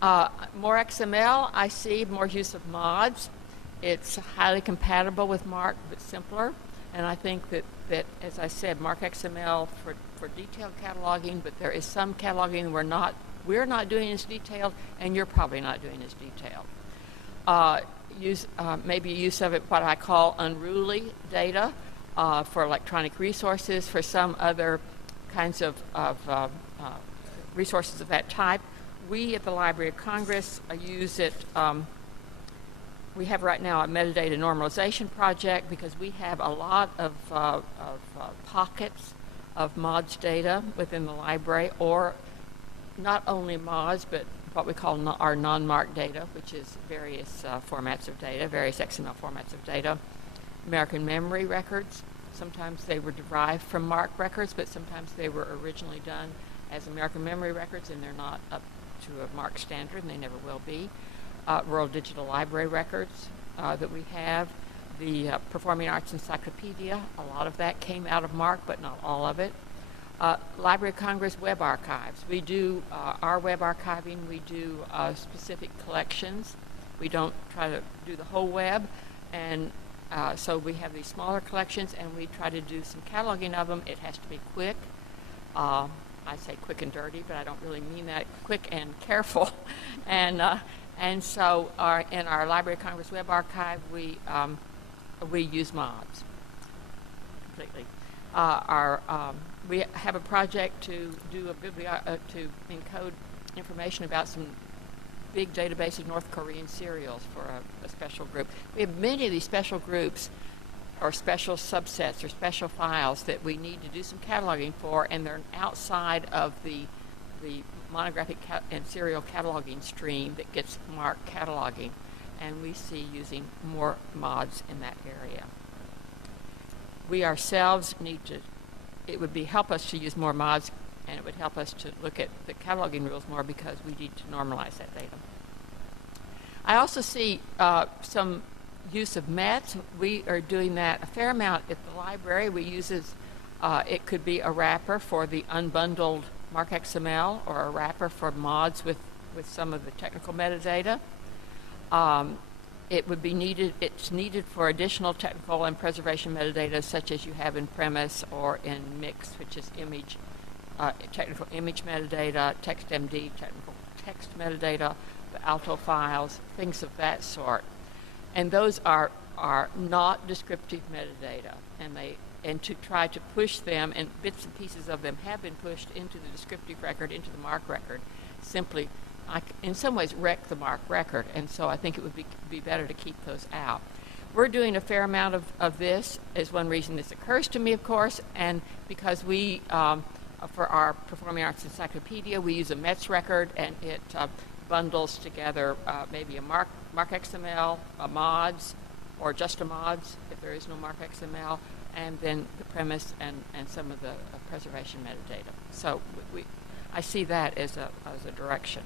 More XML, I see more use of mods. It's highly compatible with MARC, but simpler. And I think that as I said, MARC XML for detailed cataloging, but there is some cataloging we're not doing as detailed, and you're probably not doing as detailed. Maybe use of it, what I call unruly data for electronic resources, for some other kinds of resources of that type. We at the Library of Congress use it. We have right now a metadata normalization project because we have a lot of pockets of MODS data within the library, or not only MODS, but what we call our non-MARC data, which is various formats of data, various XML formats of data. American memory records, sometimes they were derived from MARC records, but sometimes they were originally done as American memory records, and they're not up to a MARC standard, and they never will be. World Digital Library records that we have. The Performing Arts Encyclopedia, a lot of that came out of MARC, but not all of it. Library of Congress web archives. We do our web archiving. We do specific collections. We don't try to do the whole web, and so we have these smaller collections, and we try to do some cataloging of them. It has to be quick. I say quick and dirty, but I don't really mean that. Quick and careful, and so in our Library of Congress web archive, we use mods completely. We have a project to do to encode information about some big database of North Korean serials for a special group. We have many of these special groups or special subsets or special files that we need to do some cataloging for, and they're outside of the monographic and serial cataloging stream that gets MARC cataloging, and we see using more mods in that area. We ourselves need to, it would help us to use more mods, and it would help us to look at the cataloging rules more because we need to normalize that data. I also see some use of METs. We are doing that a fair amount at the library. We use it could be a wrapper for the unbundled MARC XML or a wrapper for mods with some of the technical metadata. It would be needed, it's needed for additional technical and preservation metadata such as you have in Premise or in Mix, which is technical image metadata, TextMD, technical text metadata, the Alto files, things of that sort. And those are not descriptive metadata, and to try to push them, and bits and pieces of them have been pushed into the descriptive record, into the MARC record, simply, in some ways, wreck the MARC record, and so I think it would be better to keep those out. We're doing a fair amount of this, is one reason this occurs to me, of course, and because we, for our Performing Arts Encyclopedia, we use a METS record, and it bundles together maybe a MARC XML, a mods, or just a mods if there is no MARC XML, and then the premise and some of the preservation metadata. So I see that as a direction.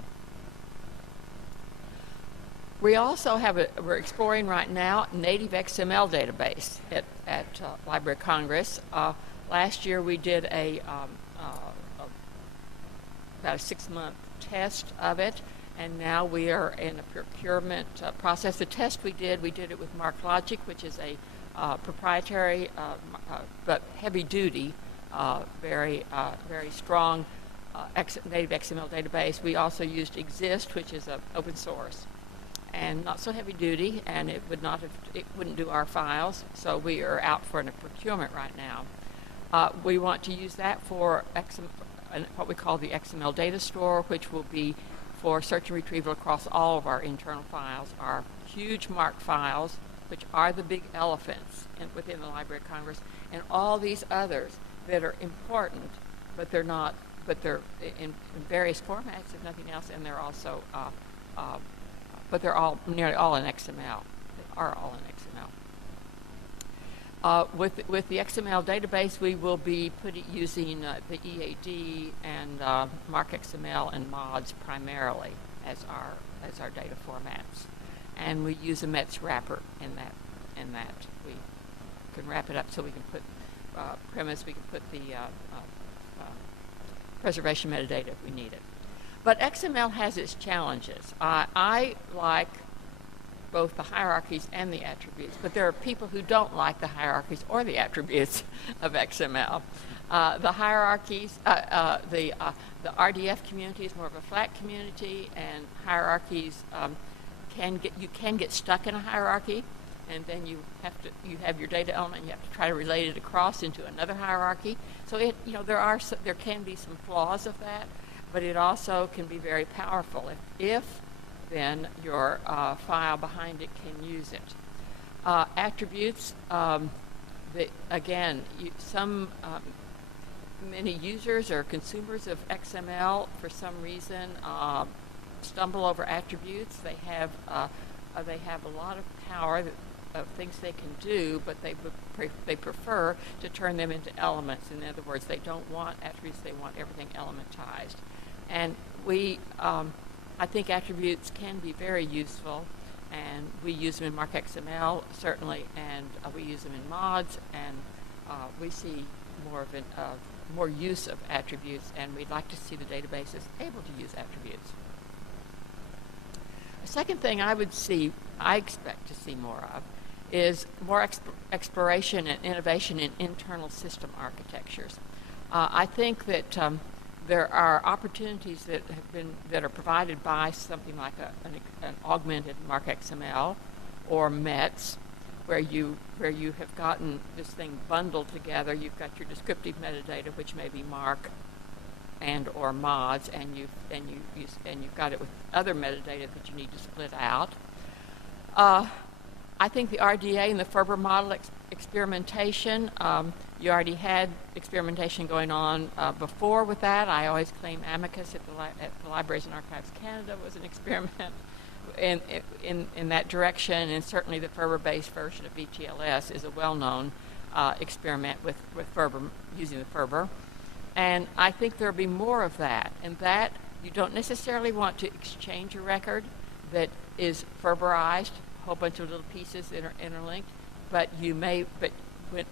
We also we're exploring right now native XML database at Library of Congress. Last year we did about a 6-month test of it, and now we are in a procurement process. The test we did it with MARC-Logic, which is a proprietary but heavy-duty, very strong native XML database. We also used Exist, which is open source and not so heavy-duty, and it wouldn't do our files. So we are out for a procurement right now. We want to use that for what we call the XML data store, which will be for search and retrieval across all of our internal files, our huge MARC files, which are the big elephants within the Library of Congress, and all these others that are important, but they're not, but they're in various formats, if nothing else, and they're also, but they're nearly all in XML. They are all in XML. With the XML database, we will be using the EAD and MARC XML and mods primarily as our data formats, and we use a METS wrapper in that. We can wrap it up so we can put premise. We can put the preservation metadata if we need it. But XML has its challenges. I like both the hierarchies and the attributes, but there are people who don't like the hierarchies or the attributes of XML. The hierarchies, the RDF community is more of a flat community, and hierarchies you can get stuck in a hierarchy, and then you have your data element, and you have to try to relate it across into another hierarchy. So there can be some flaws of that, but it also can be very powerful if then your file behind it can use it. Attributes, many users or consumers of XML for some reason stumble over attributes. They have a lot of power of things they can do, but they prefer to turn them into elements. In other words, they don't want attributes; they want everything elementized. And I think attributes can be very useful, and we use them in MARC-XML certainly, and we use them in mods, and we see more use of attributes, and we'd like to see the databases able to use attributes. The second thing I expect to see more of, is more exploration and innovation in internal system architectures. I think that there are opportunities that are provided by something like an augmented MARC-XML or METS, where you have gotten this thing bundled together. You've got your descriptive metadata, which may be MARC and or mods, and you've got it with other metadata that you need to split out. I think the RDA and the Ferber model experimentation, you already had experimentation going on before with that. I always claim Amicus at the Libraries and Archives Canada was an experiment in that direction, and certainly the Ferber-based version of VTLS is a well-known experiment with Ferber, using the Ferber. And I think there'll be more of that, and that you don't necessarily want to exchange a record that is Ferberized, a whole bunch of little pieces that are interlinked, but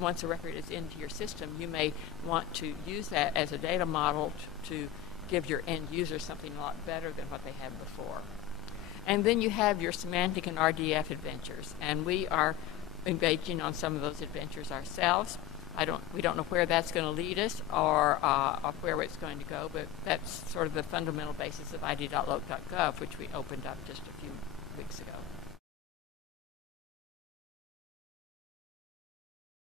once a record is into your system, you may want to use that as a data model to give your end user something a lot better than what they had before. And then you have your semantic and RDF adventures, and we are engaging on some of those adventures ourselves. We don't know where that's going to lead us or where it's going to go, but that's sort of the fundamental basis of id.loc.gov, which we opened up just a few weeks ago.